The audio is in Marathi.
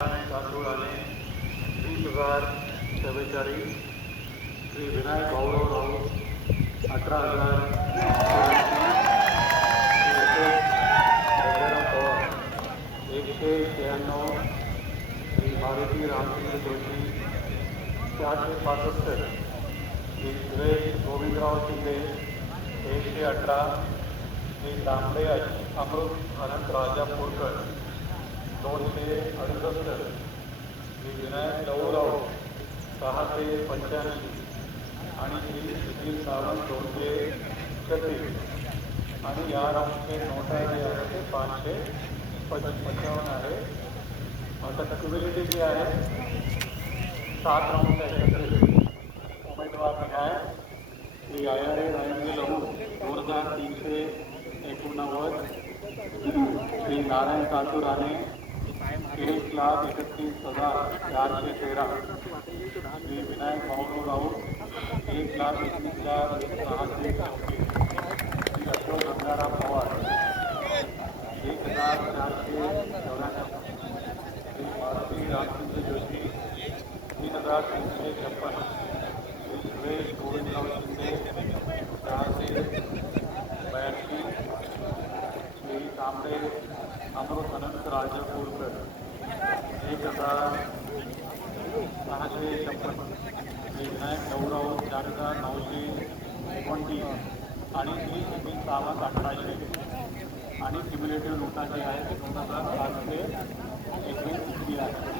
કાઠુડાને વીસવાર કર્મચારી શ્રી વિનાયક ગૌરવરાવ અઢાર હજાર એકસો ત્યાણો શ્રી મારુતિ રામચંદ્ર જોશી ચારસો પાસઠ શ્રી સુરેશ ગોવિંદરાવ શિંદે એકસો અઢાર શ્રી તાંબડે અમૃત અનંત રાજા પોરકર दोन ते अडुसष्ट श्री विनायक लवराव सहाशे पंच्याऐंशी. आणि श्री सुधीर सावंत दोनशे छत्तीस आणि या राऊंडचे नोटा जे आहे ते पाचशे पंचावन्न आहे. आता क्युबिलिटी जी आहे सात राऊंड एकत्रित उमेदवार आहे. Shri I R A Rayange Lahu दोन हजार तीनशे एकोणनव्वद. श्री नारायण कातुराणे एक लाख एकतीस हज़ार चारशे तेरह। श्री विनायक भाऊ राऊत एक लाख एकवीस हज़ार श्री अशोक गंगाराम पवार, एक हज़ार चार सौ चौऱ्याण्णव श्री मारुती रामचंद्र जोशी तीन हज़ार तीन सौ छप्पन। श्री सुरेश गोविंदराव शिंदे, चार सौ बयासी। श्री तांबडे अमृत अनंत राजपूरकर एक हजार सहाशे छप्पन विनायक गौरव चार हजार नऊशे एकोणतीस आणि श्री सुनील सावंत अठराशे आणि क्युम्युलेटिव्ह नोटा जे आहे ते दोन हजार सातशे एकवीस आहे?